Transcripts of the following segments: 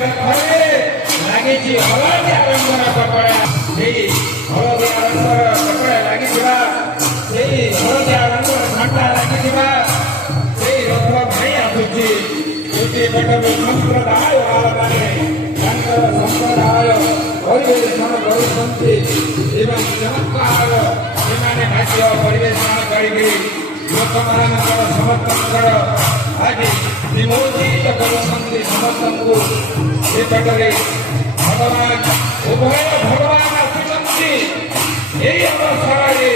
ଲାଗିଛି ହଳଦିଆ ରଙ୍ଗର କପଡ଼ା ସେଇ ହଳଦିଆ ରଙ୍ଗର କପଡ଼ା ଲାଗିଥିବା ସେଇ ହଳଦିଆ ରଙ୍ଗର ଘଣ୍ଟା ଲାଗିଥିବା ସେଇ ରଥ ଭାଇ ଆସୁଛି ଗୋଟିଏ ପଟରୁ ସମ୍ପ୍ରଦାୟ ଭାବରେ ତାଙ୍କର ସମ୍ପ୍ରଦାୟ ପରିବେଷଣ କରୁଛନ୍ତି ଏବଂ ଚମତ୍କାର ସେମାନେ ଖାଦ୍ୟ ପରିବେଷଣ କରିକି ଲୋକମାନଙ୍କର ସମସ୍ତଙ୍କର ଆଜି ବିମୋଚିତ କରୁଛନ୍ତି ସମସ୍ତଙ୍କୁ ସେପଟରେ ଭଗବାନ ଉଭୟ ଭଗବାନ ଆସୁଛନ୍ତି ଏହି ଅବସରରେ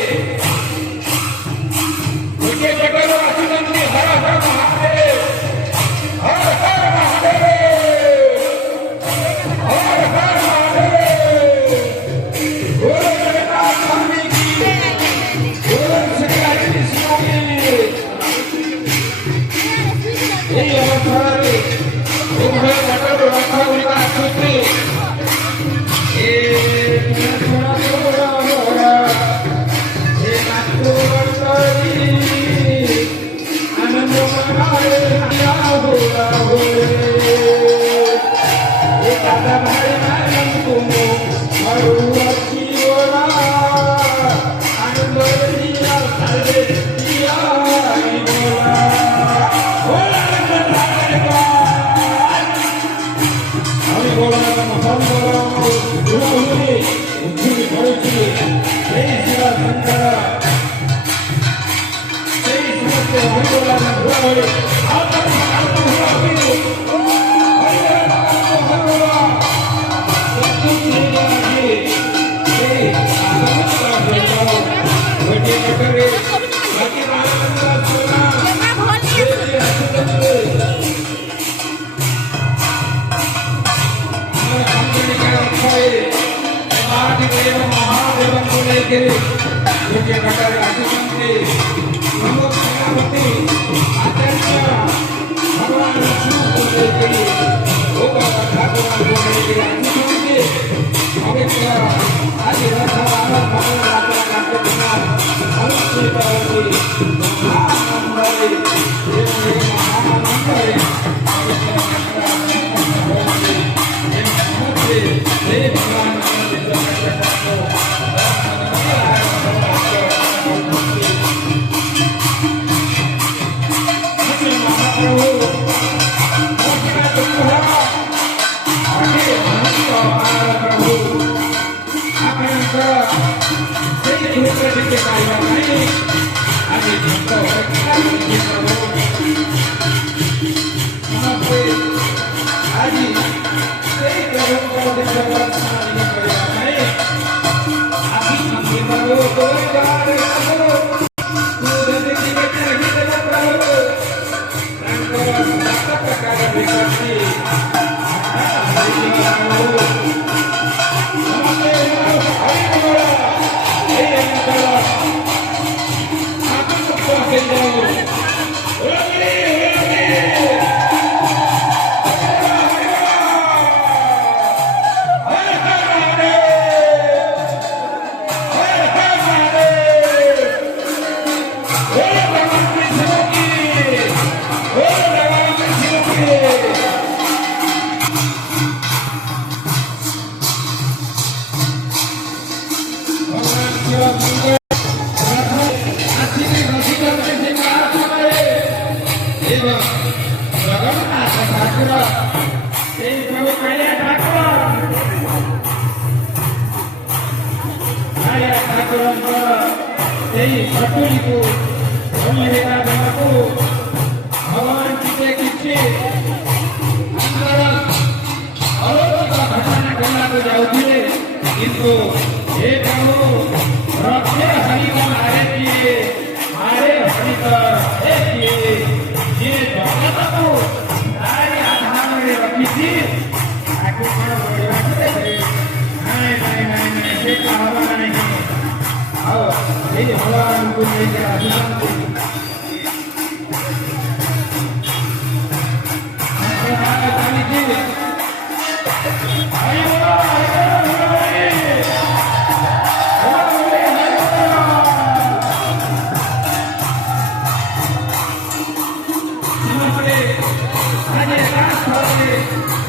ଗୋଟିଏ ପଟରୁ ଆସୁଛନ୍ତି ହର ହର ମହାଦେବ ହର ହର ମହାଦେବ ହର ହର ମହାଦେବ ବୋଲ ଜଗନ୍ନାଥ ସ୍ୱାମୀ କି ବୋଲ ଶ୍ରୀହରି କୃଷ୍ଣ କି ଏହି ଅବସରରେ ଉଭୟ ପଟରୁ ରଥ ଗୁଡ଼ିକ ଆସୁଛି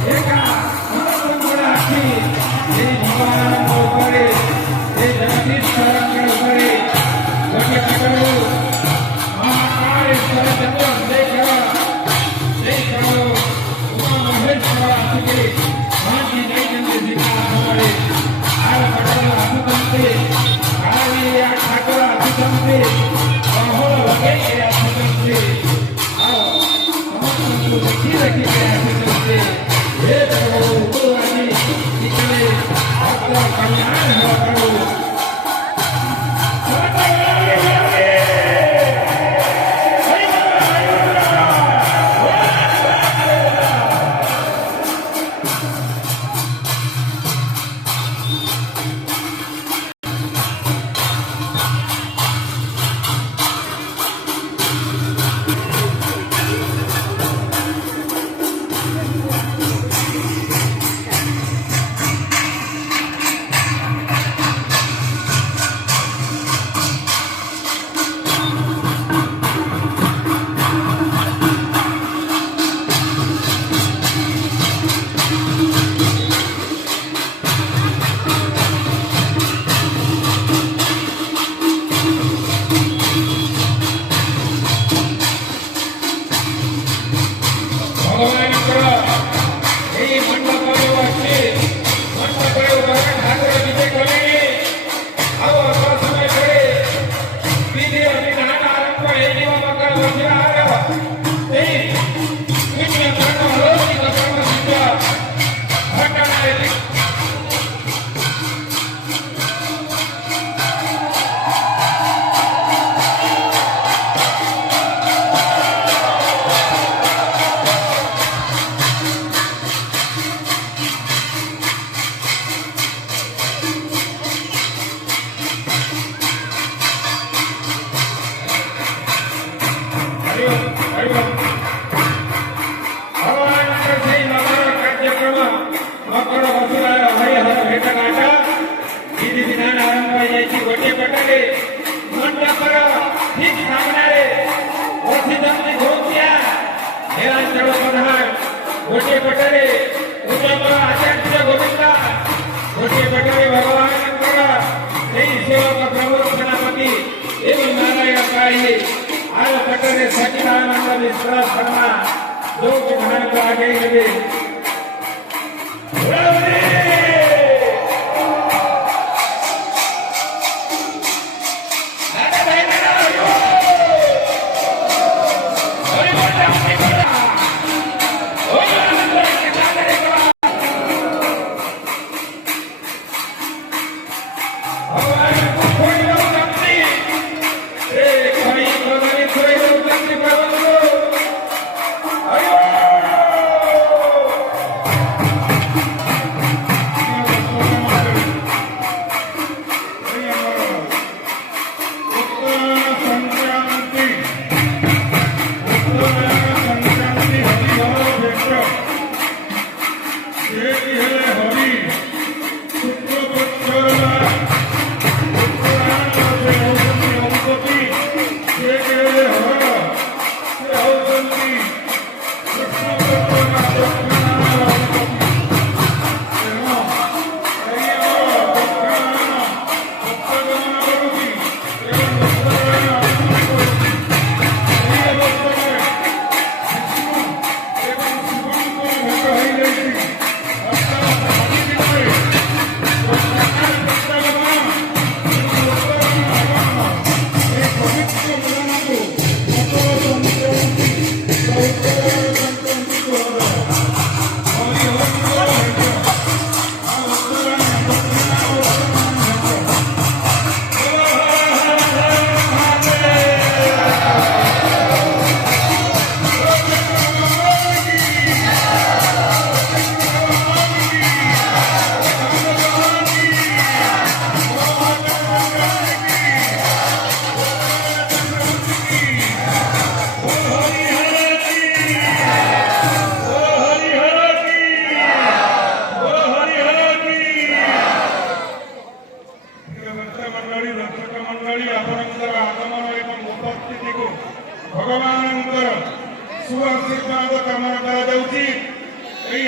Eka महाजी नहीं सीता हमारे आर पटल आसुतंते काली ठाकुर आसुतंते बहुल लगे आसुतंते आओ समस्त देखी देखी आसुतंते हे प्रभु गुरुवाणी निकले आपका कल्याण हो प्रभु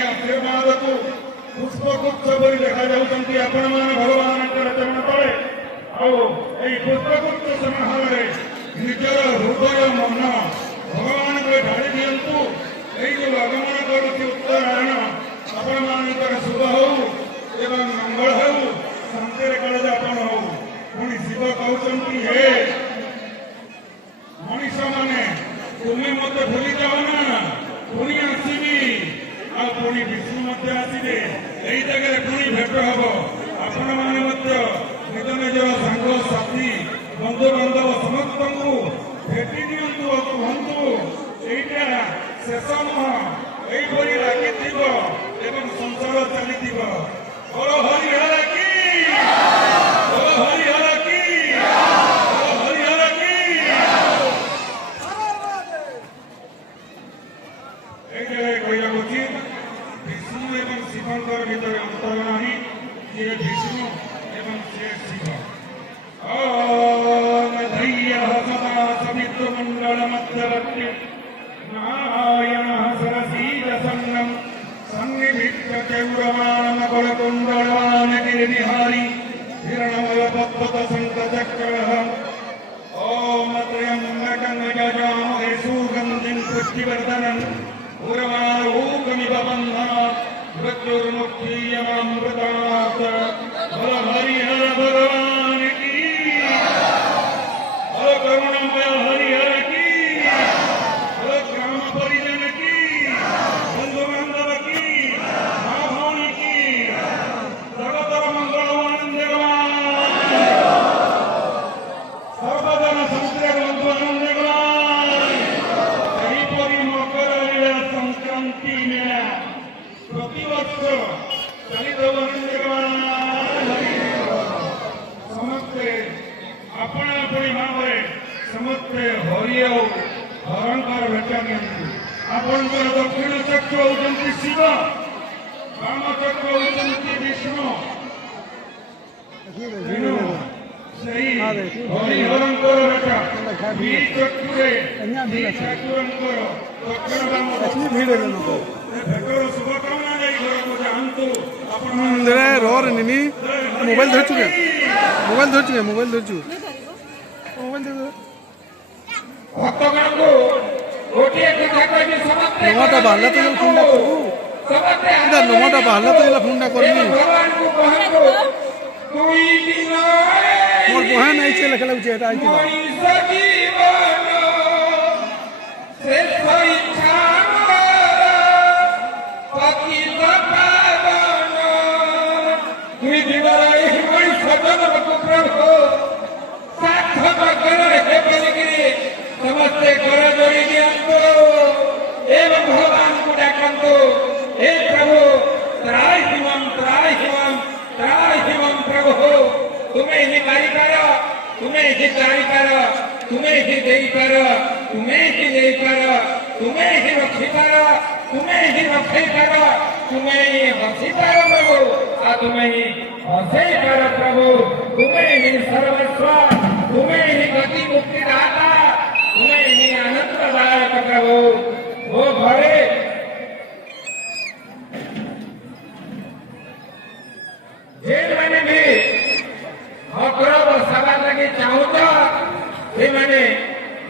आशीर्वाद को पुष्पगुच्छ परि देखा जाउछन्ति आपण मान भगवान चरण तले पुष्पगुच्छ समाहार निजर हृदय मन भगवान को ढाड़ी दिंतु जो आगमन करुच्ची उत्तरायण आपण ଏବଂ ମଙ୍ଗଳ ହେଉ ଶାନ୍ତିରେ କାଳେ ଯାପନ ହଉ। ପୁଣି ଶିବ କହୁଛନ୍ତି ହେ ମଣିଷ ମାନେ ତୁମେ ମତେ ଭୁଲି ଯାଅ ନା, ପୁଣି ଆସିବି। ଆଉ ପୁଣି ବିଷ୍ଣୁ ମଧ୍ୟ ଆସିବେ, ଏଇ ଜାଗାରେ ପୁଣି ଭେଟ ହବ। ଆପଣମାନେ ମଧ୍ୟ ନିଜ ନିଜର ସାଙ୍ଗ ସାଥୀ ବନ୍ଧୁବାନ୍ଧବ ସମସ୍ତଙ୍କୁ ଭେଟି ଦିଅନ୍ତୁ ଓ କୁହନ୍ତୁ ଏଇଟା ଶେଷ ନୁହଁ, ଏଇଭଳି ଲାଗିଥିବ ଏବଂ ସଂସାର ଚାଲିଥିବ। ବଳ ହରିହର କି, ବଳ ହରିହର କି, ବଳ ହରିହର କି। এই জায়গায় কইয়া বলছি বিষ্ণু এবং শিবঙ্কর ভিতরে অন্তর নাই, যে বিষ্ণু এবং সে শিব। ওম ধৈর্য সদা সবিত্র মণ্ডল মধ্যবর্তী নারায়ণ সরসীজ সন্নম সন্নিধিত্য চৌরমান কলকুণ্ডলমান গিরিবিহারী হিরণময় পদ্মত শঙ্খচক্রঃ। ओम त्र्यंबकं यजामहे सुगन्धिं पुष्टिवर्धनं उर्वारुकमिव बन्धनात् मृत्युर्मुक्षीयमामृतात्। बोल हरिहर भगवान की, बोल करुणामय हरिहर की, बोल ग्राम परिजन की, बंधु बांधव की, माँ भौणी की, जगतर मंगलवान देवान सर्वजन संस्कृत बंधुबांधव। एहीपरि मकर लीला संक्रांति मेला प्रतिवर्ष चलित समस्ते अपना अपनी भाव समस्ते हरि और हरंकर भेट नियंतु। आपंकर दक्षिण चक्र होती शिव, वाम चक्र होती विष्णु। हरिहरंकर बेटा भी चक्रे ठाकुरंकर दक्षिण वाम भेटर शुभकामना जाई घर को जानतु। आपण रोर निमी मोबाइल धरछु के, मोबाइल धरछु के, मोबाइल धरछु, मोबाइल धर। भक्तगण को गोटिए कथा कहबी समस्त नमटा बाहला तो फोन ना करू, इधर नमटा बाहला तो इला फोन ना करनी। भगवान को कहको दुई दिन मोर बहन आई छे लखला उचे एटा आई थिला। मनीष जीवन शेष इच्छा पति पावन दुई दिन मनीष जन्म को प्रभु सार्थक कर हे बोलिकिरी समस्ते कर जोड़ी दियंतु एवं भगवान को डाकंतु। हे प्रभु त्राहिमं त्राहिमं त्राहिमं प्रभु, तुम्हें ही मारी पार, तुम्हें ही जानी पार, तुम्हें ही देई पार, तुम्हें ही देई पार, तुम्हें ही रखी पार, तुम्हें ही रखी पार, तुम्हें ही हसी पार प्रभु, आ तुम्हें ही हसी पार प्रभु, तुम्हें ही सर्वस्व, तुम्हें ही गति मुक्ति दाता, तुम्हें ही आनंददायक प्रभु। वो घरे जेल मैंने भी मकर बसावा लगे चाहूत से मैंने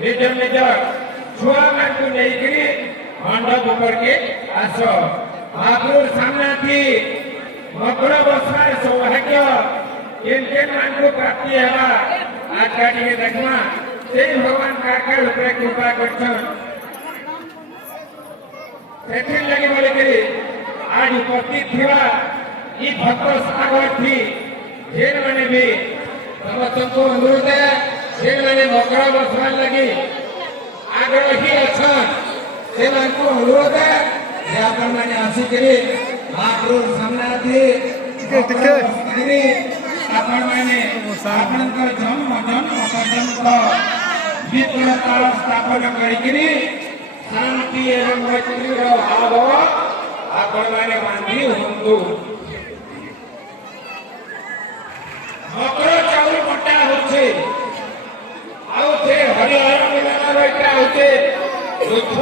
निज निज छुआ मान को लेकरी मंडप ऊपर के आस महापुर सामना थी मकर बसार सौभाग्य केन मान को प्राप्ति है। आज का टी देखना से भगवान कार ऊपर कृपा करछन सेठिन लगे बोले कि आज उपस्थित थिवा ई भक्त सागर थी जेन मैंने भी समस्त को अनुरोध है जेन मैंने मकर बसवार लगी आग्रही अच्छा से मन को अनुरोध है जे अपन मैंने आसिकरी महाप्रभु सामना थी टिके अपन मैंने अपन का जन्म पर्यंत विद्वता स्थापन करिकरी शांति एवं मैत्री भाव अपन मैंने बांधी हुंतु। मकर चाउल बटा होचे आउ थे हरिहर मिलन रहिता होचे।